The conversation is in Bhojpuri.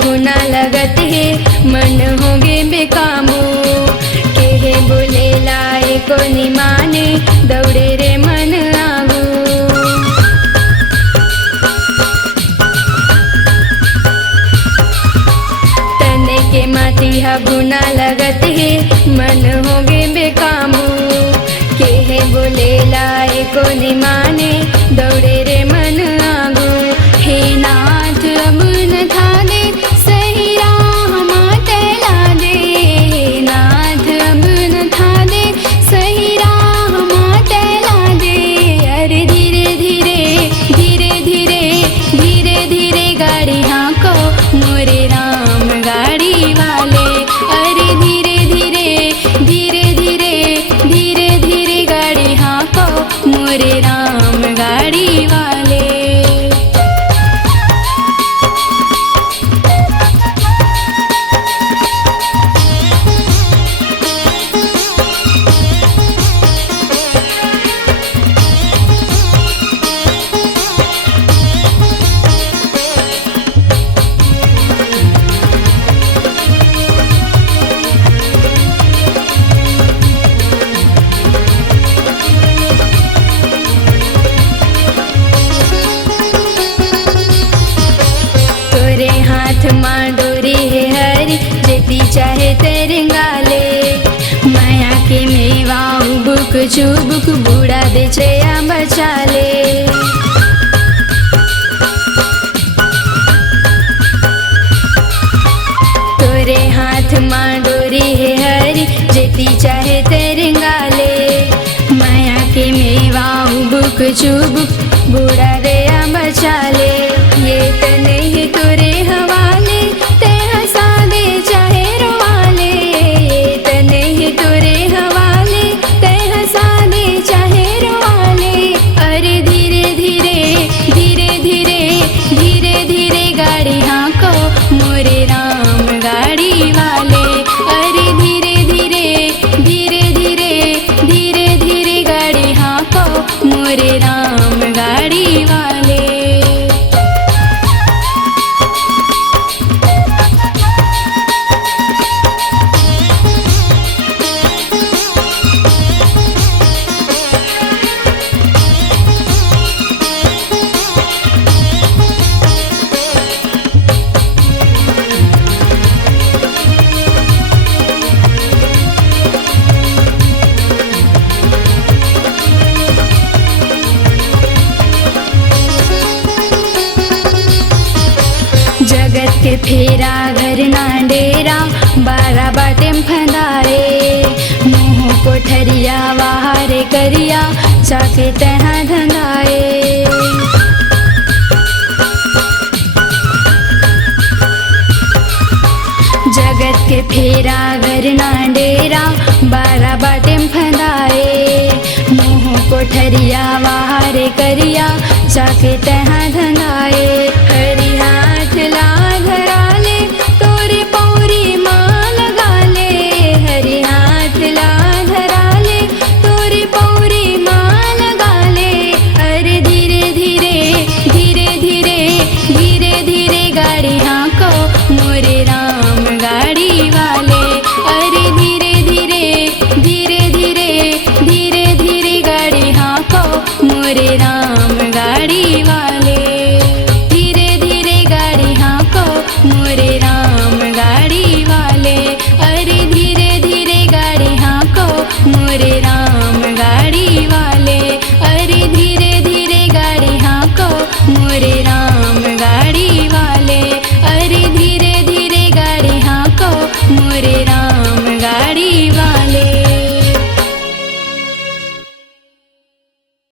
गुना लगत है मन होगे बेकाबू। केहे बोले लाए को निमाने दौड़े रे मन आगू। तने के माती हा गुना लगत है मन होगे बेकाबू। केहे बोले लाए को निमाने दौड़े रे मन आगू। हे नाथ अब न था दे सही राह मातला दे। हे नाथ अब न था दे सही राह मातला दे। अरे धीरे धीरे धीरे धीरे धीरे धीरे गाड़ी हाँको मोरे राम गाड़ी वाले। अरे धीरे धीरे धीरे धीरे धीरे धीरे गाड़ी हाँको मोरे राम गाड़ी वाले। तोरे हाथ माँ डोरी है हरी जेती चाहे तेरेंगा ले। माया के मेवा बुक चुबुक बूढ़ा दे चया बचा ले। तोरे हाथ माँ डोरी है हरी जेती चाहे तेरेंगा ले। माया के मेवा बुक चुबुक बूढ़ा दे बचा ले। ये तने ही तोरे हवाले ते हंसा दे चाहे रोवाले। ये तने ही तोरे हवाले ते हंसा दे चाहे रोवाले। अरे धीरे धीरे धीरे धीरे धीरे धीरे गाड़ी हाँको मोरे राम गाड़ी वाले। अरे धीरे धीरे धीरे धीरे धीरे धीरे गाड़ी हाँको मोरे राम गाड़ी वाले। जगत के फेरा घर ना डेरा 12 बाटे फंदारे। मुँह कोठरिया वाहारे करिया चाके तहा धंधाए। जगत के फेरा घर ना डेरा 12 बाटे फंदाए। मुँह कोठरिया वाहारे करिया चाके तहा धंधाए। हरि हाथ ला धरा ले तोरे पौरी माँ लगा ले। हरि हाथ ला धरा ले तोरे पौरी माँ लगा ले। अरे धीरे धीरे धीरे धीरे धीरे धीरे गाड़ी हाँको मोरे राम गाड़ी वाले। अरे धीरे धीरे धीरे धीरे धीरे धीरे गाड़ी हाँको मोरे राम गाड़ी वाले। धीरे धीरे गाड़ी हाँको मोरे राम गाड़ी वाले। अरे धीरे धीरे गाड़ी हाँको मोरे